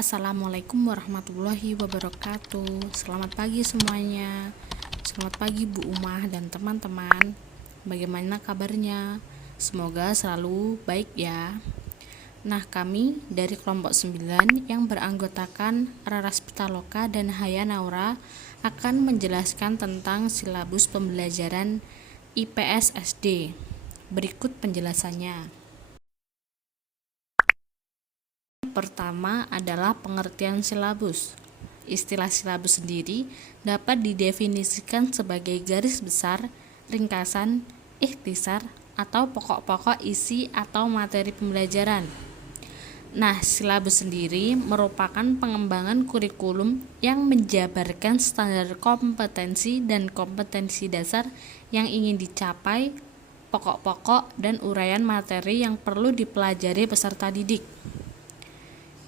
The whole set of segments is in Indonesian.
Assalamualaikum warahmatullahi wabarakatuh. Selamat pagi semuanya. Selamat pagi Bu Umah dan teman-teman. Bagaimana kabarnya? Semoga selalu baik ya. Nah, kami dari kelompok 9 yang beranggotakan Raras Pitaloka dan Haya Naura akan menjelaskan tentang silabus pembelajaran IPS SD. Berikut penjelasannya. Pertama adalah pengertian silabus. Istilah silabus sendiri dapat didefinisikan sebagai garis besar, ringkasan, ikhtisar, atau pokok-pokok isi atau materi pembelajaran. Nah, silabus sendiri merupakan pengembangan kurikulum yang menjabarkan standar kompetensi dan kompetensi dasar yang ingin dicapai, pokok-pokok dan uraian materi yang perlu dipelajari peserta didik.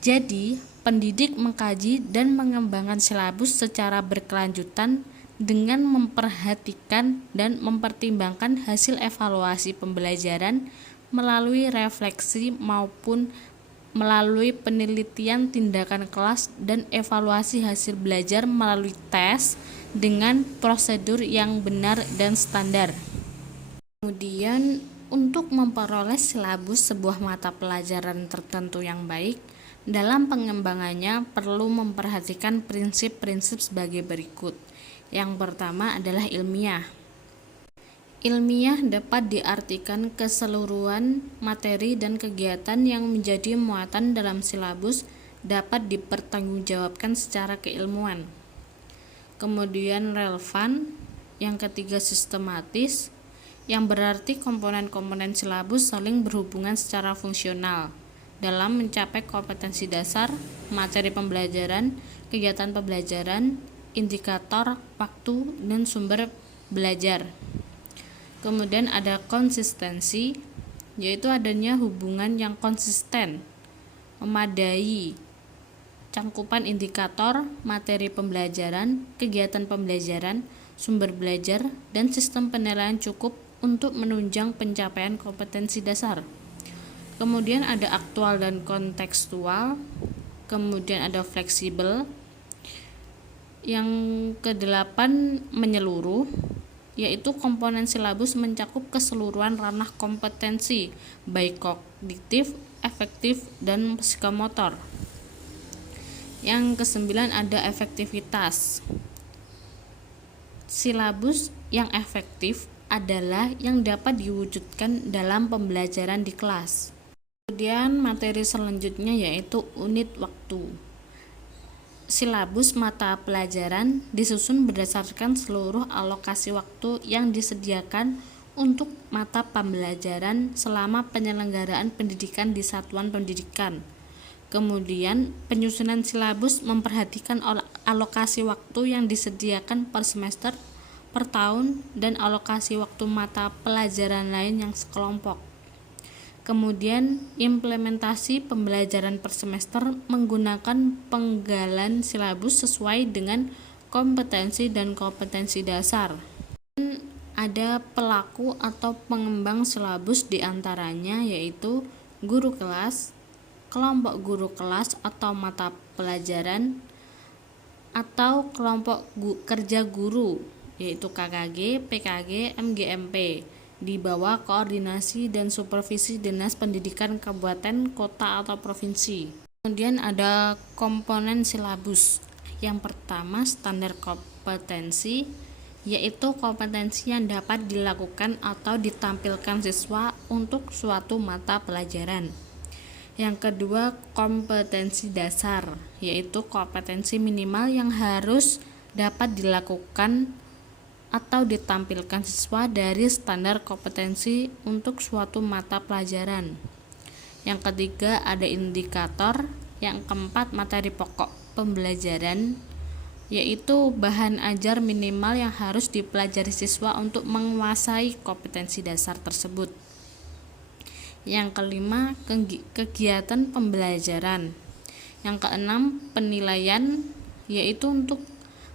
Jadi, pendidik mengkaji dan mengembangkan silabus secara berkelanjutan dengan memperhatikan dan mempertimbangkan hasil evaluasi pembelajaran melalui refleksi maupun melalui penelitian tindakan kelas dan evaluasi hasil belajar melalui tes dengan prosedur yang benar dan standar. Kemudian, untuk memperoleh silabus sebuah mata pelajaran tertentu yang baik, dalam pengembangannya perlu memperhatikan prinsip-prinsip sebagai berikut. Yang pertama adalah ilmiah. Ilmiah dapat diartikan keseluruhan materi dan kegiatan yang menjadi muatan dalam silabus dapat dipertanggungjawabkan secara keilmuan. Kemudian relevan. Yang ketiga sistematis, yang berarti komponen-komponen silabus saling berhubungan secara fungsional dalam mencapai kompetensi dasar, materi pembelajaran, kegiatan pembelajaran, indikator, waktu, dan sumber belajar. Kemudian ada konsistensi, yaitu adanya hubungan yang konsisten, memadai, cangkupan indikator, materi pembelajaran, kegiatan pembelajaran, sumber belajar, dan sistem penilaian cukup untuk menunjang pencapaian kompetensi dasar. Kemudian ada aktual dan kontekstual, kemudian ada fleksibel. Yang kedelapan menyeluruh, yaitu komponen silabus mencakup keseluruhan ranah kompetensi, baik kognitif, efektif, dan psikomotor. Yang kesembilan ada efektivitas. Silabus yang efektif adalah yang dapat diwujudkan dalam pembelajaran di kelas. Kemudian materi selanjutnya yaitu unit waktu. Silabus mata pelajaran disusun berdasarkan seluruh alokasi waktu yang disediakan untuk mata pembelajaran selama penyelenggaraan pendidikan di satuan pendidikan. Kemudian penyusunan silabus memperhatikan alokasi waktu yang disediakan per semester, per tahun, dan alokasi waktu mata pelajaran lain yang sekelompok. Kemudian implementasi pembelajaran per semester menggunakan penggalan silabus sesuai dengan kompetensi dan kompetensi dasar. Ada pelaku atau pengembang silabus diantaranya yaitu guru kelas, kelompok guru kelas atau mata pelajaran, atau kelompok kerja guru yaitu KKG, PKG, MGMP di bawah koordinasi dan supervisi Dinas Pendidikan Kabupaten, Kota, atau Provinsi. Kemudian ada komponen silabus. Yang pertama standar kompetensi, yaitu kompetensi yang dapat dilakukan atau ditampilkan siswa untuk suatu mata pelajaran. Yang kedua kompetensi dasar, yaitu kompetensi minimal yang harus dapat dilakukan atau ditampilkan siswa dari standar kompetensi untuk suatu mata pelajaran. Yang ketiga ada indikator. Yang keempat materi pokok pembelajaran, yaitu bahan ajar minimal yang harus dipelajari siswa untuk menguasai kompetensi dasar tersebut. Yang kelima kegiatan pembelajaran. Yang keenam penilaian, yaitu untuk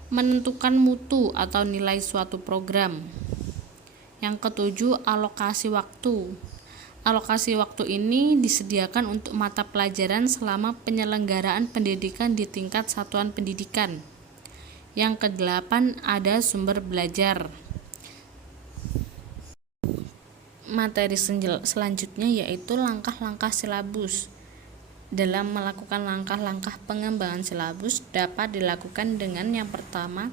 menentukan mutu atau nilai suatu program. Yang ketujuh alokasi waktu. Alokasi waktu ini disediakan untuk mata pelajaran selama penyelenggaraan pendidikan di tingkat satuan pendidikan. Yang kedelapan, ada sumber belajar. Materi selanjutnya yaitu langkah-langkah silabus. Dalam melakukan langkah-langkah pengembangan silabus dapat dilakukan dengan yang pertama,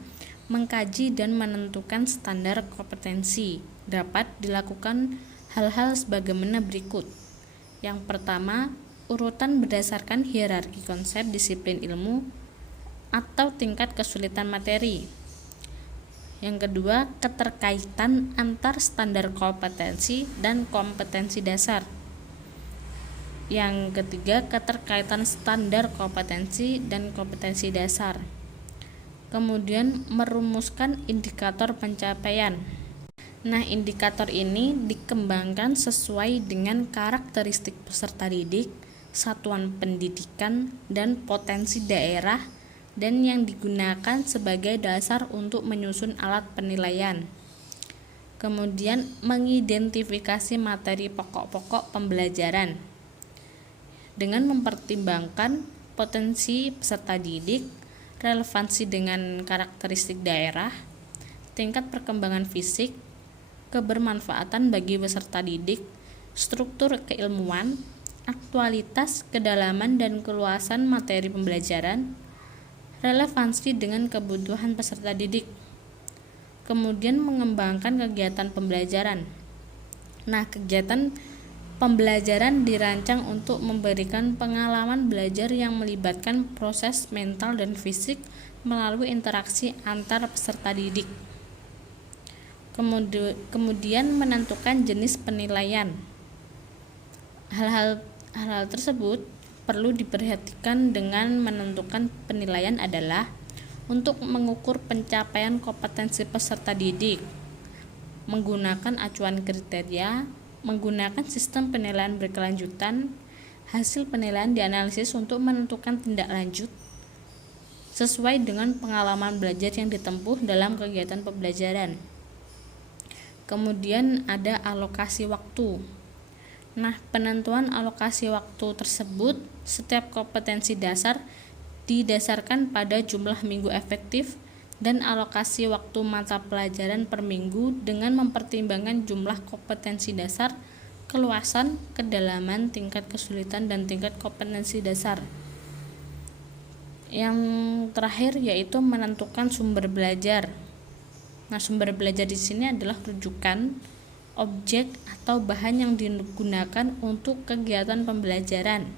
mengkaji dan menentukan standar kompetensi. Dapat dilakukan hal-hal sebagaimana berikut. Yang pertama, urutan berdasarkan hierarki konsep disiplin ilmu atau tingkat kesulitan materi. Yang kedua, keterkaitan antar standar kompetensi dan kompetensi dasar. Yang ketiga, keterkaitan standar kompetensi dan kompetensi dasar. Kemudian, merumuskan indikator pencapaian. Nah, indikator ini dikembangkan sesuai dengan karakteristik peserta didik, satuan pendidikan, dan potensi daerah, dan yang digunakan sebagai dasar untuk menyusun alat penilaian. Kemudian, mengidentifikasi materi pokok-pokok pembelajaran dengan mempertimbangkan potensi peserta didik, relevansi dengan karakteristik daerah, tingkat perkembangan fisik, kebermanfaatan bagi peserta didik, struktur keilmuan, aktualitas, kedalaman dan keluasan materi pembelajaran, relevansi dengan kebutuhan peserta didik. Kemudian mengembangkan kegiatan pembelajaran. Nah, kegiatan pembelajaran dirancang untuk memberikan pengalaman belajar yang melibatkan proses mental dan fisik melalui interaksi antar peserta didik. Kemudian menentukan jenis penilaian. Hal-hal tersebut perlu diperhatikan dengan menentukan penilaian adalah untuk mengukur pencapaian kompetensi peserta didik, menggunakan acuan kriteria, menggunakan sistem penilaian berkelanjutan, hasil penilaian dianalisis untuk menentukan tindak lanjut sesuai dengan pengalaman belajar yang ditempuh dalam kegiatan pembelajaran. Kemudian ada alokasi waktu. Nah, penentuan alokasi waktu tersebut, setiap kompetensi dasar didasarkan pada jumlah minggu efektif dan alokasi waktu mata pelajaran per minggu dengan mempertimbangkan jumlah kompetensi dasar, keluasan, kedalaman, tingkat kesulitan, dan tingkat kompetensi dasar. Yang terakhir yaitu menentukan sumber belajar. Nah, sumber belajar di sini adalah rujukan, objek atau bahan yang digunakan untuk kegiatan pembelajaran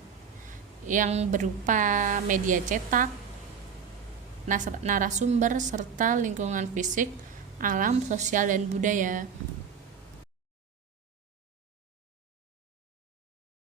yang berupa media cetak, narasumber, serta lingkungan fisik, alam, sosial, dan budaya.